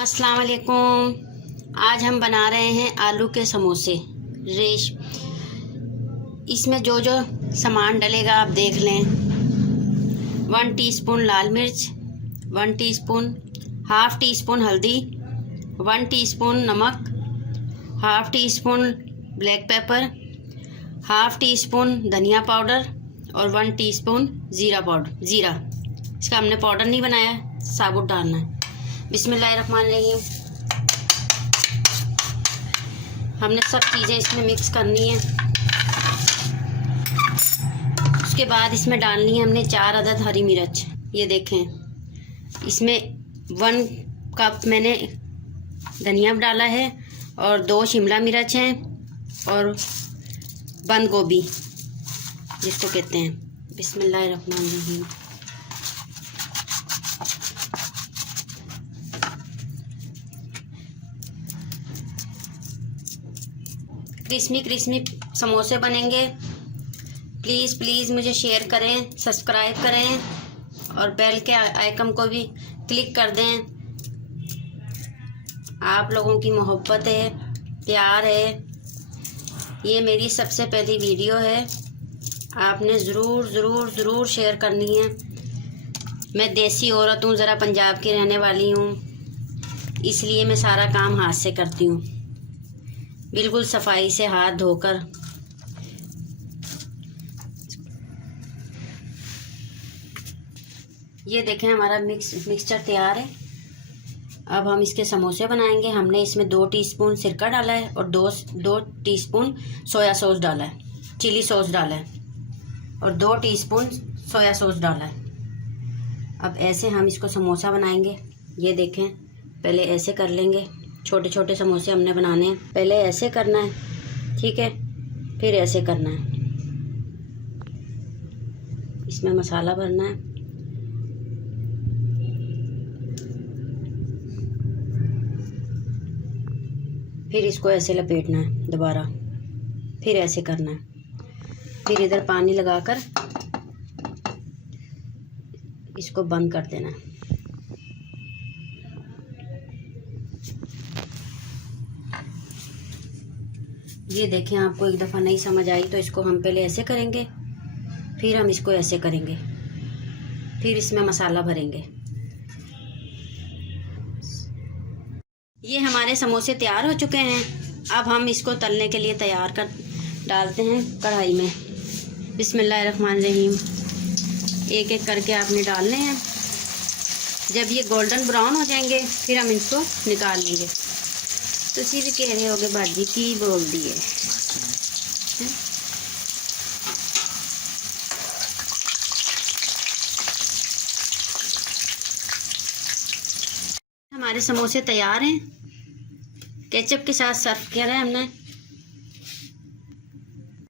अस्सलाम वालेकुम। आज हम बना रहे हैं आलू के समोसे रेश। इसमें जो जो सामान डलेगा आप देख लें। 1 टीस्पून लाल मिर्च, 1 टीस्पून, हाफ़ टी स्पून हल्दी, 1 टीस्पून नमक, half tea spoon black pepper, half tea spoon धनिया पाउडर और 1 टीस्पून ज़ीरा पाउडर। ज़ीरा इसका हमने पाउडर नहीं बनाया, साबुत डालना है। बिस्मिल्लाहिर्रहमानिर्रहीम। हमने सब चीज़ें इसमें मिक्स करनी है। उसके बाद इसमें डालनी है हमने 4 अदद हरी मिर्च। ये देखें, इसमें 1 कप मैंने धनिया डाला है और 2 शिमला मिर्च हैं और बंद गोभी जिसको कहते हैं। बिस्मिल्लाहिर्रहमानिर्रहीम। क्रिस्पी समोसे बनेंगे। प्लीज़ प्लीज़ मुझे शेयर करें, सब्सक्राइब करें और बेल के आइकन को भी क्लिक कर दें। आप लोगों की मोहब्बत है, प्यार है। ये मेरी सबसे पहली वीडियो है, आपने ज़रूर ज़रूर ज़रूर शेयर करनी है। मैं देसी औरत हूँ, ज़रा पंजाब की रहने वाली हूँ, इसलिए मैं सारा काम हाथ से करती हूँ, बिल्कुल सफाई से हाथ धोकर। ये देखें हमारा मिक्सचर तैयार है। अब हम इसके समोसे बनाएंगे। हमने इसमें 2 टीस्पून सिरका डाला है और 2 टीस्पून सोया सॉस डाला है, चिली सॉस डाला है और 2 टीस्पून सोया सॉस डाला है। अब ऐसे हम इसको समोसा बनाएंगे। ये देखें, पहले ऐसे कर लेंगे। छोटे छोटे समोसे हमने बनाने हैं। पहले ऐसे करना है, ठीक है, फिर ऐसे करना है। इसमें मसाला भरना है। फिर इसको ऐसे लपेटना है दोबारा, फिर ऐसे करना है, फिर इधर पानी लगाकर इसको बंद कर देना है। ये देखें, आपको एक दफ़ा नहीं समझ आई तो इसको हम पहले ऐसे करेंगे, फिर हम इसको ऐसे करेंगे, फिर इसमें मसाला भरेंगे। ये हमारे समोसे तैयार हो चुके हैं। अब हम इसको तलने के लिए तैयार कर डालते हैं कढ़ाई में। बिस्मिल्लाहिर्रहमानिर्रहीम। एक एक करके आपने डालने हैं। जब ये गोल्डन ब्राउन हो जाएंगे फिर हम इसको निकाल लेंगे। तो भी कह रहे होगे बाजी की बोल दिए। हमारे समोसे तैयार हैं। केचप के साथ सर्व किया है हमने।